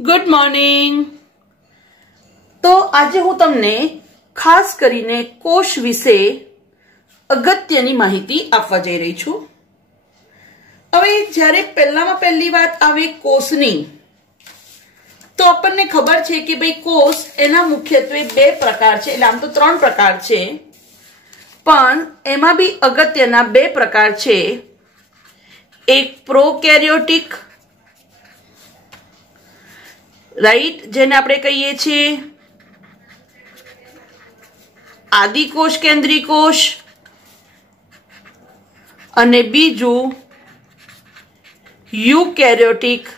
Good morning. तो आज हूँ तमने खास करीने कोश विषे अगत्यनी माहिती आपवा जई रही छू। हवे ज्यारे पहेलामां पहेली वात आवे कोषनी, तो आपने खबर छे कि भाई कोष एना मुख्यत्वे बे प्रकार छे, એટલે આમ તો ત્રણ પ્રકાર છે, પણ એમાં બી અગત્યના બે પ્રકાર છે। એક પ્રોકેરિયોટિક, રાઈટ, જેને આપણે કહીએ છીએ આદિકોષ કેન્દ્રી કોષ, અને બીજું યુકેરિયોટિક,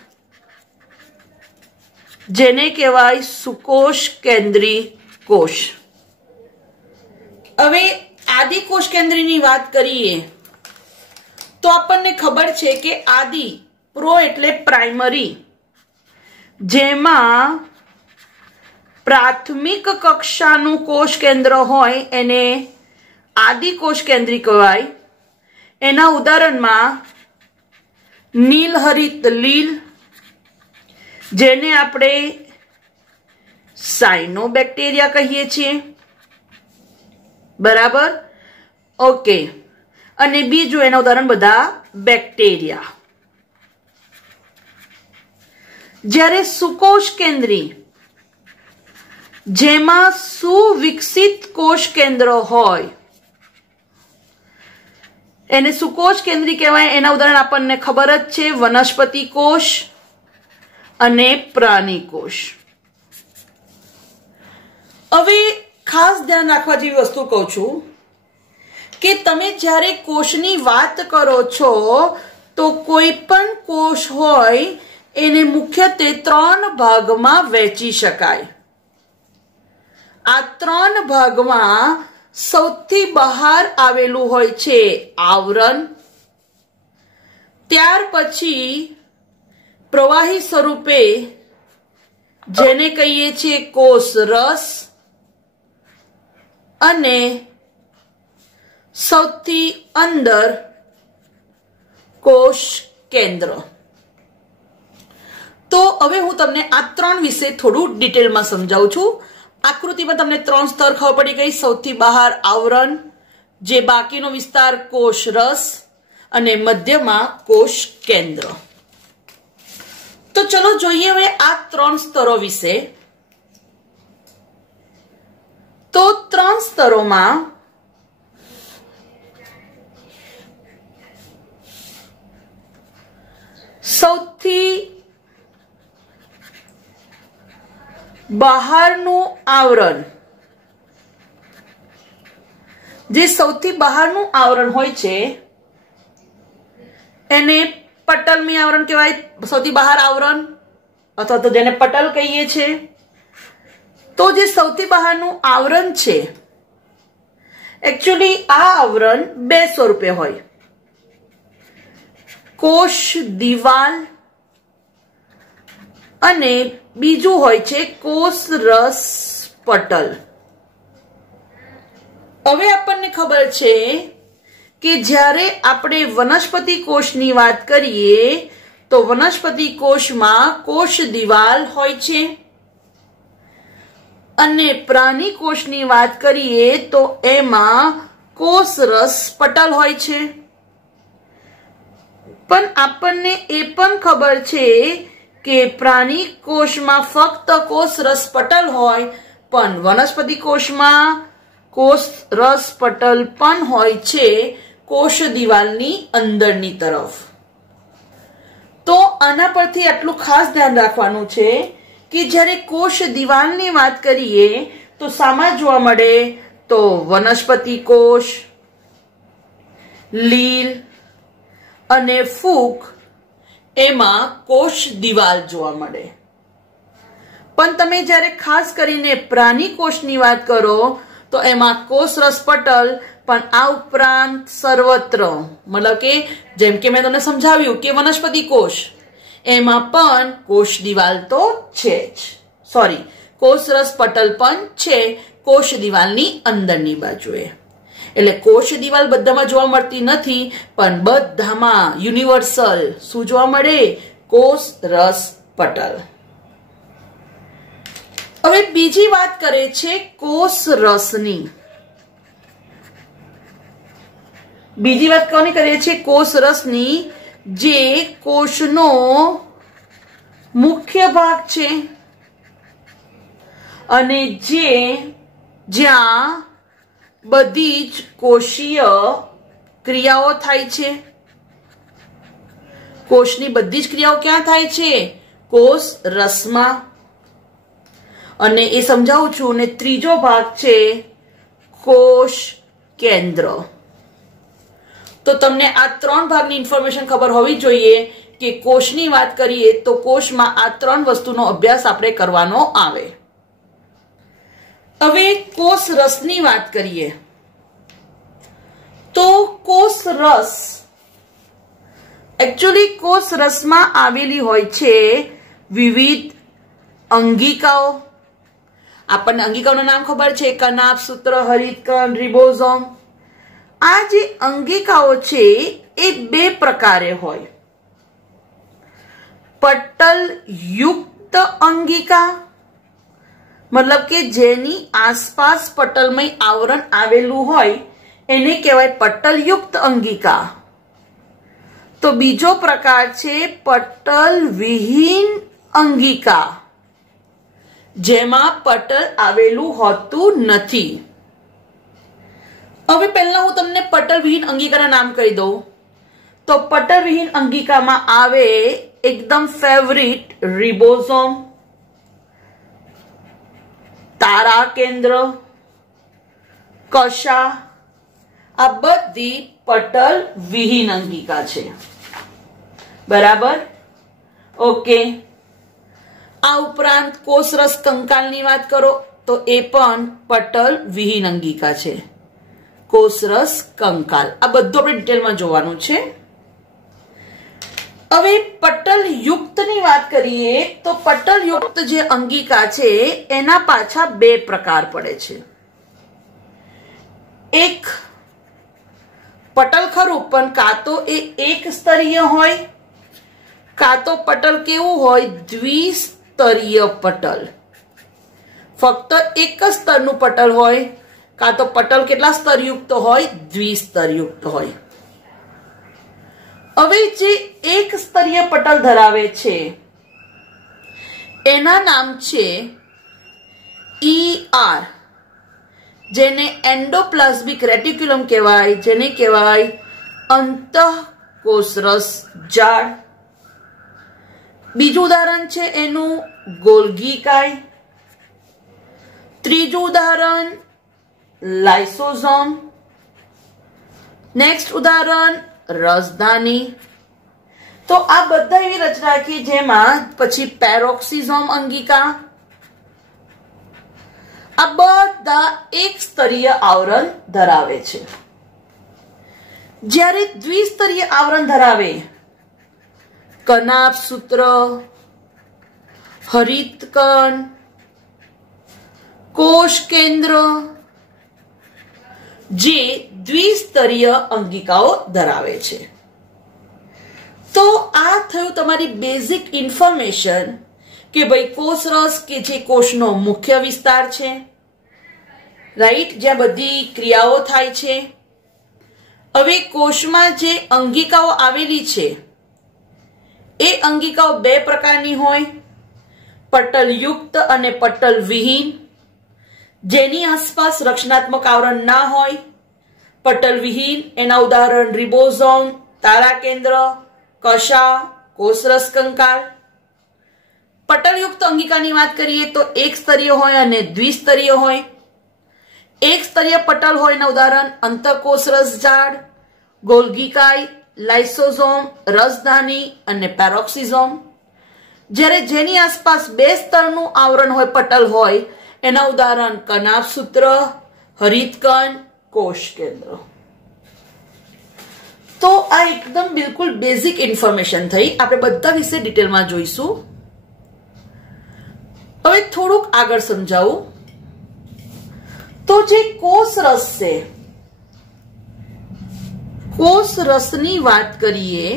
જેને કહેવાય સુકોષ કેન્દ્રી કોષ। હવે આદિકોષ કેન્દ્રીની વાત કરીએ તો આપણને ખબર છે કે આદિ, પ્રો એટલે પ્રાઇમરી, જેમાં પ્રાથમિક કક્ષાનું કોષ કેન્દ્ર હોય એને આદિકોષ કેન્દ્રી કહેવાય। એના ઉદાહરણમાં નીલહરિત લીલ, જેને આપણે સાયનોબેક્ટેરિયા કહીએ છીએ, બરાબર, ઓકે। અને બીજું એના ઉદાહરણ બધા બેક્ટેરિયા। જ્યારે સુકોષ કેન્દ્રી, જેમાં સુવિકસિત કોષ કેન્દ્ર હોય એને સુકોષ કેન્દ્રી કહેવાય। એના ઉદાહરણ આપણને ખબર જ છે, વનસ્પતિ કોષ અને પ્રાણી કોષ। હવે ખાસ ધ્યાન રાખવા જેવી વસ્તુ કહું છું કે તમે જ્યારે કોષની વાત કરો છો તો કોઈ પણ કોષ હોય એને મુખ્યત્વે ત્રણ ભાગમાં વહેંચી શકાય। આ ત્રણ ભાગમાં સૌથી બહાર આવેલું હોય છે આવરણ, ત્યાર પછી પ્રવાહી સ્વરૂપે જેને કહીએ છીએ કોષ રસ, અને સૌથી અંદર કોષ કેન્દ્ર। તો હવે હું તમને આ ત્રણ વિશે થોડું ડિટેલમાં સમજાવું છું। આકૃતિમાં તમને ત્રણ સ્તર ખબર પડી ગઈ। સૌથી બહાર આવરણ, જે બાકીનો વિસ્તાર કોષ રસ, અને મધ્યમાં કોષ કેન્દ્ર। તો ચલો જોઈએ હવે આ ત્રણ સ્તરો વિશે। તો ત્રણ સ્તરોમાં સૌથી બહારનું આવરણ, જે સૌથી બહારનું આવરણ હોય છે એને પટલમી આવરણ કહેવાય। સૌથી બહાર આવરણ અથવા તો જેને પટલ કહીએ છીએ। તો જે સૌથી બહારનું આવરણ છે, એકચ્યુઅલી આ આવરણ બે સ્વરૂપે હોય, કોષ દિવાલ અને બીજું હોય છે કોષ રસ પટલ। હવે આપણને ખબર છે કે જ્યારે આપણે વનસ્પતિ કોષની વાત કરીએ તો વનસ્પતિ કોષમાં કોષ દિવાલ હોય છે, અને પ્રાણી કોષની વાત કરીએ તો એમાં કોષ રસ પટલ હોય છે। પણ આપણને એ પણ ખબર છે કે પ્રાણી કોષમાં ફક્ત કોષ રસ પટલ હોય, પણ વનસ્પતિ કોષમાં કોષ રસ પટલ પણ હોય છે કોષ દિવાલની અંદરની તરફ। તો આના પરથી આટલું ખાસ ધ્યાન રાખવાનું છે કે જ્યારે કોષ દિવાલની વાત કરીએ તો સામા જોવા મળે તો વનસ્પતિ કોષ, લીલ અને ફૂગ, એમાં કોષ દિવાલ જોવા મળે। પણ તમે જ્યારે ખાસ કરીને પ્રાણી કોષની વાત કરો તો એમાં કોષ રસ પટલ, પણ આ ઉપરાંત સર્વત્ર, મતલબ કે જેમ કે મેં તમને સમજાવ્યું કે વનસ્પતિ કોષ, એમાં પણ કોષ દિવાલ તો છે જ, સોરી, કોષ રસ પટલ પણ છે કોષ દિવાલની અંદરની બાજુએ। એટલે કોષ દિવાલ બધામાં જોવા મળતી નથી, પણ બધામાં યુનિવર્સલ શું જોવા મળે? કોષ રસ પટલ। હવે બીજી વાત કરે છે કોષ રસની. બીજી વાત કોની કરીએ છીએ? કોષ રસની, જે કોષનો મુખ્ય ભાગ છે અને જ્યાં બધી જ કોષીય ક્રિયાઓ થાય છે. કોષની બધી જ ક્રિયાઓ ક્યાં થાય છે? કોષ રસમાં. અને એ સમજાવું છું. અને ત્રીજો ભાગ છે કોષ કેન્દ્ર. તો તમને આ 3 ભાગની ઇન્ફોર્મેશન ખબર હોવી જોઈએ કે કોષની વાત કરીએ તો કોષમાં આ 3 વસ્તુનો અભ્યાસ આપણે કરવાનો આવે. હવે કોષ રસની વાત કરીએ તો કોષ રસ એકચ્યુઅલી કોષ રસમાં આવેલી હોય છે વિવિધ અંગિકાઓ. આપણને અંગિકાઓનું નામ ખબર છે, કનાભ, સૂત્ર, હરિતકણ, રિબોઝોમ. આ જે અંગિકાઓ છે એ 2 પ્રકારે હોય. પટલ યુક્ત અંગિકા, મતલબ કે જેની આસપાસ પટલમય આવરણ આવેલું હોય એને કહેવાય પટલ યુક્ત અંગિકા. તો બીજો પ્રકાર છે પટલ વિહીન અંગિકા, જેમાં પટલ આવેલું હોતું નથી. હવે પહેલા હું તમને પટલ વિહીન અંગિકાના નામ કહી દઉં. તો પટલ વિહીન અંગિકામાં આવે એકદમ ફેવરિટ રિબોઝોમ, તારા કેન્દ્ર, કશા. આ બધી પટલ વિહીન અંગિકા છે. બરાબર? ઓકે. આ ઉપરાંત કોષરસ કંકાલની વાત કરો તો એ પણ પટલ વિહીન અંગિકા છે. કોષરસ કંકાલ આ બધું આપણે ડિટેલમાં જોવાનું છે. હવે પટલ યુક્તની વાત કરીએ તો પટલ યુક્ત જે અંગિકા છે એના પાછા 2 પ્રકાર પડે છે. એક પટલ ખરું પણ કાં તો એ એક સ્તરીય હોય, કાં તો પટલ કેવું હોય? દ્વિસ્તરીય પટલ. ફક્ત એક જ સ્તરનું પટલ હોય, કાં તો પટલ કેટલા સ્તરયુક્ત હોય? દ્વિસ્તરયુક્ત હોય. હવે જે એક સ્તરીય પટલ ધરાવે છે એના નામ છે ER, જેને એન્ડોપ્લાઝમિક રેટિક્યુલમ કહેવાય, જેને કહેવાય અંતઃકોષરસ જાળ. બીજું ઉદાહરણ છે એનું ગોલ્ગી કાય. ત્રીજું ઉદાહરણ લાઇસોઝોમ. નેક્સ્ટ ઉદાહરણ રસધાની. તો આ બધા એવી રચના કે જેમાં પછી પેરોક્સિઝોમ અંગિકા. આ બધા એક સ્તરીય આવરણ ધરાવે છે. જ્યારે દ્વિસ્તરીય આવરણ ધરાવે કનાભ સૂત્ર, હરિતકણ, કોષ કેન્દ્ર, જે દ્વિસ્તરીય અંગિકાઓ ધરાવે છે. તો આ થયું તમારી બેઝિક ઇન્ફોર્મેશન કે ભાઈ કોષરસ કે જે કોષનો મુખ્ય વિસ્તાર છે, રાઈટ, જ્યાં બધી ક્રિયાઓ થાય છે. હવે કોષમાં જે અંગિકાઓ આવેલી છે એ અંગિકાઓ 2 પ્રકારની હોય, પટલ યુક્ત અને પટલ વિહીન. જેની આસપાસ રક્ષણાત્મક આવરણ ના હોય, પટલ વિહીન. એના ઉદાહરણ રિબોઝોમ, તારા કેન્દ્ર, કશા, કોષરસ કંકાલ. પટલયુક્ત અંગિકાની વાત કરીએ તો એક સ્તરીય હોય અને દ્વિસ્તરીય હોય. એક સ્તરીય પટલ હોય એના ઉદાહરણ અંતઃકોષરસ જાળ, ગોલ્ગીકાય, લાઇસોઝોમ, રસધાની અને પેરોક્સિઝોમ. જ્યારે જેની આસપાસ 2 સ્તરનું આવરણ હોય, પટલ હોય, એના ઉદાહરણ કનાભ સૂત્ર, હરિતકણ, કોષ કેન્દ્ર. તો આ એકદમ બિલકુલ બેઝિક ઇન્ફોર્મેશન થઈ. આપણે બધા વિશે ડિટેલમાં જોઈશું. હવે થોડુંક આગળ સમજાવું તો જે કોષરસ છે, કોષરસની વાત કરીએ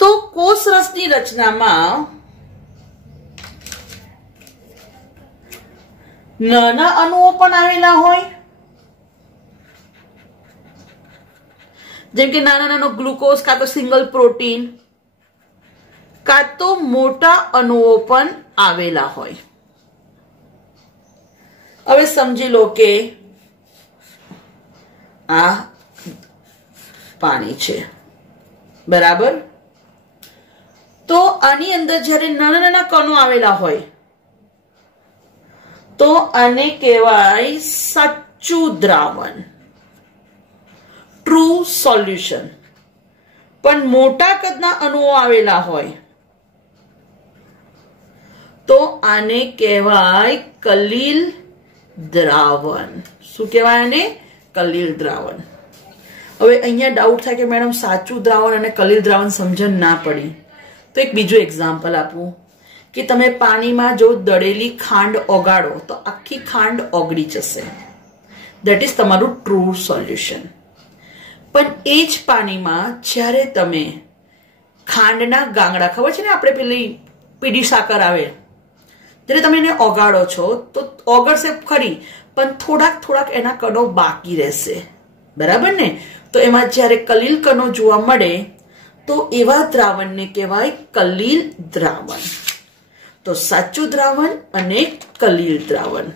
તો કોષરસની રચનામાં નાના અણુઓ પણ આવેલા હોય, જેમ કે નાના નાનો ગ્લુકોઝ, કાં તો સિંગલ પ્રોટીન, કાં તો મોટા અણુઓ પણ આવેલા હોય. હવે સમજી લો કે આ પાણી છે, બરાબર. તો આની અંદર જ્યારે નાના નાના કણો આવેલા હોય તો આને કહેવાય સાચું દ્રાવણ, ટ્રુ સોલ્યુશન. પણ મોટા કદના અણુઓ આવેલા હોય તો આને કહેવાય કલીલ દ્રાવણ. શું કહેવાય આને? કલીલ દ્રાવણ. હવે અહીંયા ડાઉટ થાય કે મેડમ સાચું દ્રાવણ અને કલીલ દ્રાવણ સમજણ ના પડી, તો એક બીજું એક્ઝામ્પલ આપું કે તમે પાણીમાં જો દળેલી ખાંડ ઓગાળો તો આખી ખાંડ ઓગળી જશે. દેટ ઇઝ તમારું ટ્રુ સોલ્યુશન. પણ એ જ પાણીમાં જ્યારે તમે ખાંડના ગાંગડા, ખબર છે ને આપણે પેલી પીળી સાકર આવે, જ્યારે તમે એને ઓગાળો છો તો ઓગળશે ખરી, પણ થોડાક એના કણો બાકી રહેશે, બરાબર ને? તો એમાં જ્યારે કલીલ કણો જોવા મળે તો એવા દ્રાવણને કહેવાય કલીલ દ્રાવણ. તો સાચું દ્રાવણ અને કલીલ દ્રાવણ.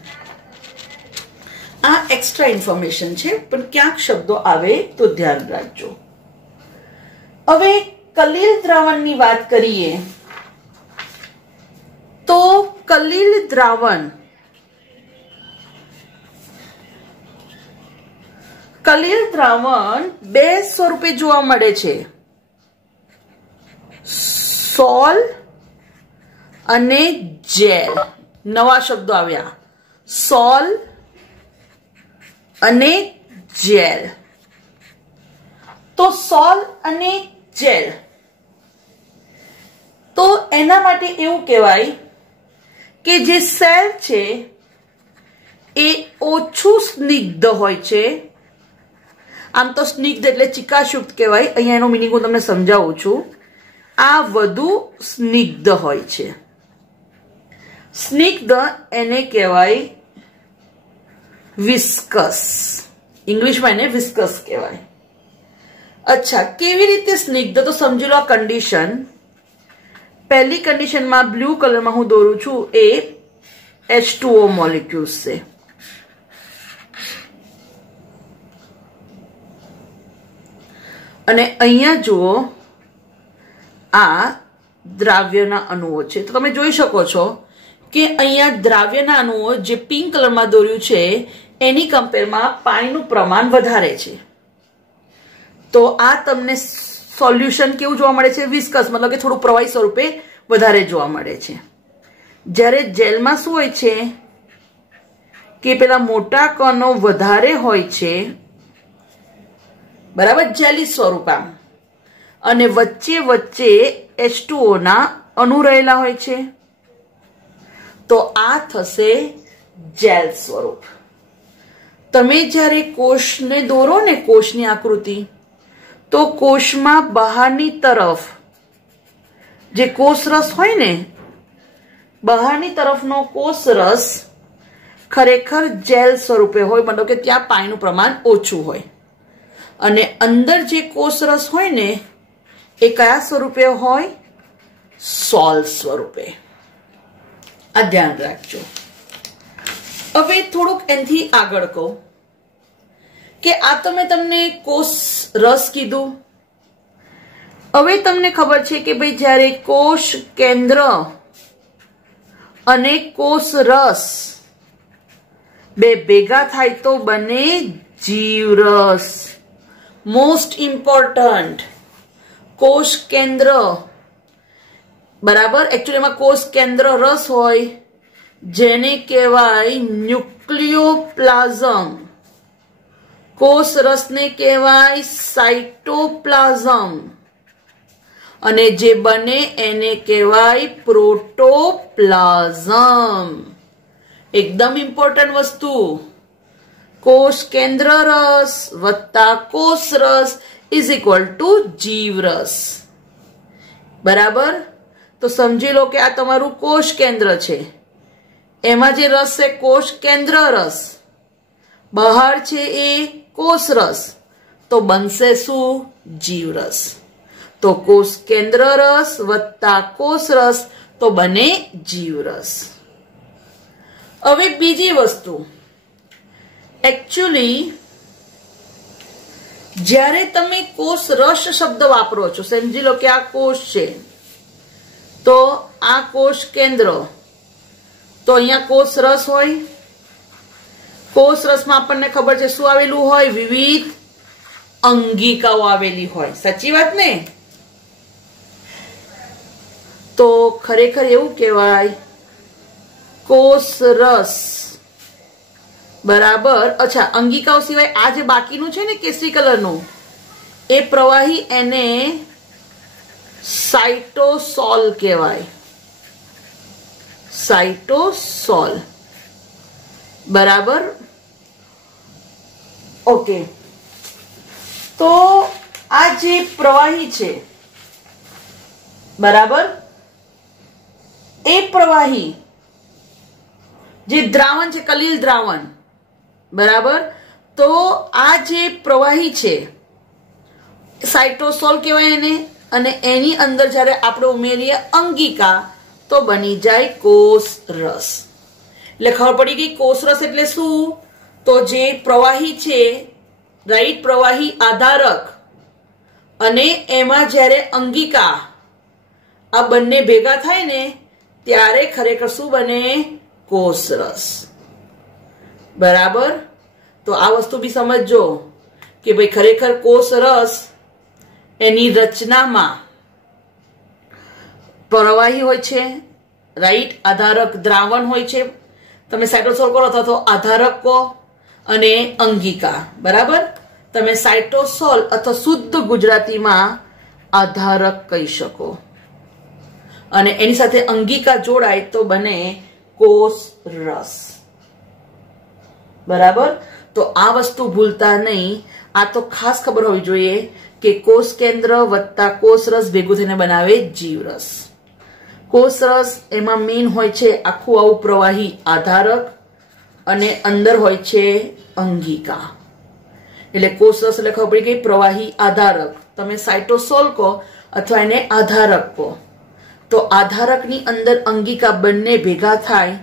આ એક્સ્ટ્રા ઇન્ફોર્મેશન છે, પણ ક્યાંક શબ્દો આવે તો ધ્યાન રાખજો. હવે કલીલ દ્રાવણની વાત કરીએ તો કલીલ દ્રાવણ બે સ્વરૂપે જોવા મળે છે, સોલ અને જેલ. નવા શબ્દો આવ્યા, સોલ અને જેલ. તો સોલ અને જેલ, તો એના માટે એવું કહેવાય કે જે સેલ છે એ ઓછું સ્નિગ્ધ હોય છે. આમ તો સ્નિગ્ધ એટલે ચિકાશયુક્ત કહેવાય, અહીંયા એનો મિનિંગ હું તમને સમજાવું છું. આ વધુ સ્નિગ્ધ હોય છે. સ્નિગ્ધ એને કહેવાય વિસ્કસ. ઇંગ્લિશમાં એને વિસ્કસ કહેવાય. અચ્છા, કેવી રીતે સ્નિગ્ધ? તો સમજી લો આ કન્ડિશન. પહેલી કન્ડિશનમાં બ્લુ કલરમાં હું દોરું છું, એ H2O મોલિક્યુલ્સ છે. અને અહીંયા જુઓ આ દ્રાવ્યના અણુઓ છે. તો તમે જોઈ શકો છો કે અહીંયા દ્રાવ્યના અણુઓ જે પિંક કલરમાં દોર્યું છે એની કમ્પેરમાં પાણીનું પ્રમાણ વધારે છે. તો આ તમને સોલ્યુશન કેવું જોવા મળે છે? વિસ્કસ, મતલબ કે થોડું પ્રવાહી સ્વરૂપે વધારે જોવા મળે છે. જ્યારે જેલમાં શું હોય છે કે પેલા મોટા કણો વધારે હોય છે, બરાબર, જેલી સ્વરૂપમાં, અને વચ્ચે વચ્ચે H2O ના અણુ રહેલા હોય છે. તો આ થશે જેલ સ્વરૂપ. તમે જ્યારે કોષને દોરો ને, કોષની આકૃતિ, તો કોષમાં બહારની તરફ જે કોષરસ હોય ને, બહારની તરફનો કોષરસ ખરેખર જેલ સ્વરૂપે હોય, મતલબ કે ત્યાં પાણીનું પ્રમાણ ઓછું હોય. અને અંદર જે કોષરસ હોય ને એ કયા સ્વરૂપે હોય? સોલ સ્વરૂપે. આ ધ્યાન રાખજો. હવે થોડુંક એનાથી આગળ કહું કે આ તો મેં તમને કોષ રસ કીધું. હવે તમને ખબર છે કે ભાઈ જ્યારે કોષ કેન્દ્ર અને કોષ રસ બે ભેગા થાય તો બને જીવરસ. મોસ્ટ ઇમ્પોર્ટન્ટ, કોષ કેન્દ્ર, બરાબર, એકચ્યુઅલી એમાં કોષ કેન્દ્ર રસ હોય જેને કહેવાય ન્યુક્લિયોપ્લાઝમ. કોષ રસને કહેવાય સાઇટોપ્લાઝમ. અને જે બને એને કહેવાય પ્રોટોપ્લાઝમ. એકદમ ઇમ્પોર્ટન્ટ વસ્તુ. કોષ કેન્દ્ર રસ વત્તા કોષ રસ ઇઝ ઇક્વલ ટુ જીવરસ. બરાબર? તો સમજી લો કે આ તમારું કોષ કેન્દ્ર છે. એમાં જે રસ છે કોષ કેન્દ્ર રસ, બહાર છે એ કોષ રસ, તો બનશે શું? જીવરસ. તો કોષ કેન્દ્ર રસ વત્તા કોષ રસ તો બને જીવરસ. હવે બીજી વસ્તુ, એકચ્યુઅલી જ્યારે તમે કોષ રસ શબ્દ વાપરો છો, સમજી લો કે આ કોષ છે, તો આ કોષ કેન્દ્ર, તો અહીંયા કોષ રસ હોય. કોષ રસમાં આપણને ખબર છે શું આવેલું હોય? વિવિધ અંગિકાઓ આવેલી હોય. સાચી વાત ને? તો ખરેખર એવું કહેવાય કોષ રસ બરાબર. અચ્છા, અંગિકાઓ સિવાય આ જે બાકીનું છે ને કેસરી કલરનું એ પ્રવાહી, એને સાઇટોસોલ કહેવાય. સાઇટોસોલ બરાબર. ઓકે, તો આ જે પ્રવાહી છે બરાબર, એ પ્રવાહી જે દ્રાવણ છે, કલીલ દ્રાવણ બરાબર, તો આ જે પ્રવાહી છે સાઇટોસોલ કહેવાય એને, અને એની અંદર જ્યારે આપણે ઉમેરીએ અંગિકા તો બની જાય કોષ રસ. એટલે ખબર પડી ગઈ કોષ રસ એટલે શું? તો જે પ્રવાહી છે, રાઈટ, પ્રવાહી આધારક અને એમાં જ્યારે અંગિકા આ બંને ભેગા થાય ને ત્યારે ખરેખર શું બને? કોષ રસ બરાબર. તો આ વસ્તુ બી સમજજો કે ભાઈ ખરેખર કોષ રસ એની રચનામાં પ્રવાહી હોય છે, રાઈટ, આધારક દ્રાવણ હોય છે, તમે સાઇટોસોલ કહો અથવા તો આધારક કહો, અને અંગિકા બરાબર. તમે સાઇટોસોલ અથવા શુદ્ધ ગુજરાતીમાં આધારક કહી શકો, અને એની સાથે અંગિકા જોડાય તો બને કોષ રસ બરાબર. તો આ વસ્તુ ભૂલતા નહીં. આ તો ખાસ ખબર હોવી જોઈએ કે કોષ કેન્દ્ર વત્તા કોષ રસ ભેગું થઈને બનાવે જીવરસ. કોષ રસ એમાં મેઇન હોય છે આખું આવું પ્રવાહી આધારક, અને અંદર હોય છે અંગિકા. એટલે કોષ રસ એટલે ખબર પડી ગઈ પ્રવાહી આધારક. તમે સાઇટોસોલ કહો અથવા એને આધારક કહો, તો આધારકની અંદર અંગિકા બંને ભેગા થાય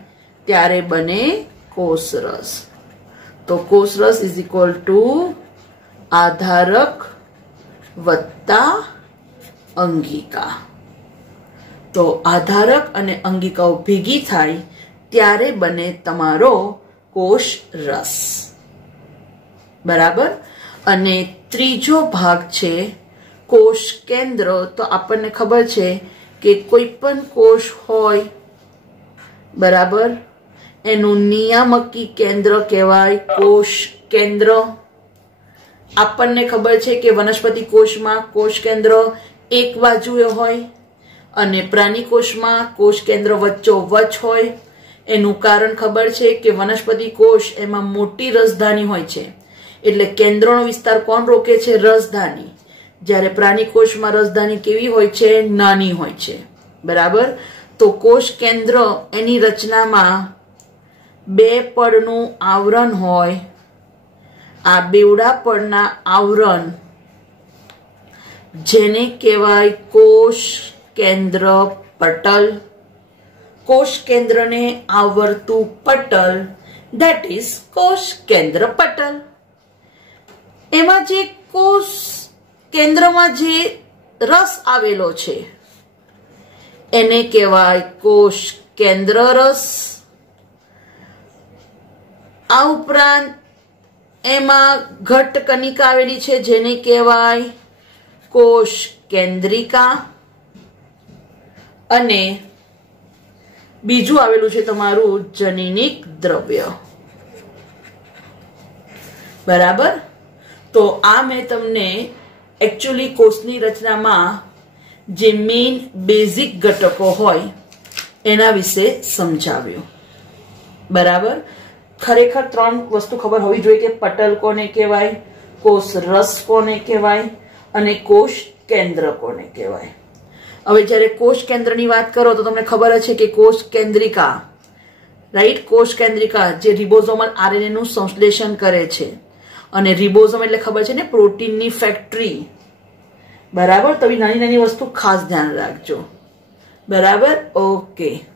ત્યારે બને કોષ રસ. તો કોષ રસ ઇઝ ઇક્વલ ટુ આધારક વત્તા અંગિકા. તો આધારક અને અંગિકાઓ ભેગી થાય ત્યારે બને તમારો કોષ રસ બરાબર. અને ત્રીજો ભાગ છે કોષ કેન્દ્ર. તો આપણને ખબર છે કે કોઈ પણ કોષ હોય બરાબર, એનું નિયામકી કેન્દ્ર કહેવાય કોષ કેન્દ્ર. આપણને ખબર છે કે વનસ્પતિ કોષમાં કોષ કેન્દ્ર એક બાજુએ હોય અને પ્રાણી કોષમાં કોષ કેન્દ્ર વચ્ચોવચ્ચ હોય. એનું કારણ ખબર છે કે વનસ્પતિ કોષ એમાં મોટી રસધાની હોય છે, એટલે કેન્દ્રનો વિસ્તાર કોણ રોકે છે? રસધાની. જ્યારે પ્રાણી કોષમાં રસધાની કેવી હોય છે? નાની હોય છે બરાબર. તો કોષ કેન્દ્ર એની રચનામાં બે પડનું આવરણ હોય. આ બેવડા પડના આવરણ જેને કહેવાય કોષ કેન્દ્ર પટલ. કોષ કેન્દ્રને આવરતું પટલ, ધેટ ઇઝ કોષ કેન્દ્ર પટલ. એમાં જે કોષ કેન્દ્રમાં જે રસ આવેલો છે એને કહેવાય કોષ કેન્દ્ર રસ. આ ઉપરાંત એમાં ઘટ્ટ કણિકા આવેલી છે જેને કહેવાય કોષ કેન્દ્રિકા. અને બીજું આવેલું છે તમારું જનીનિક દ્રવ્ય બરાબર. તો આ મેં તમને એકચ્યુઅલી કોષની રચનામાં જે મેઇન બેઝિક ઘટકો હોય એના વિશે સમજાવ્યું બરાબર. ખરેખર ત્રણ વસ્તુ ખબર હોવી જોઈએ કે પટલ કોને કહેવાય, કોષ રસ કોને કહેવાય અને કોષ કેન્દ્ર કોને કહેવાય. હવે જ્યારે કોષ કેન્દ્રની વાત કરો તો તમને ખબર છે કે કોષ કેન્દ્રિકા રાઈટ, કોષ કેન્દ્રિકા જે રિબોઝોમલ આરએનએ નું સંશ્લેષણ કરે છે. અને રિબોઝોમ એટલે ખબર છે ને, પ્રોટીનની ફેક્ટરી. બરાબર, તો નાની નાની વસ્તુ ખાસ ધ્યાન રાખજો. બરાબર, ઓકે.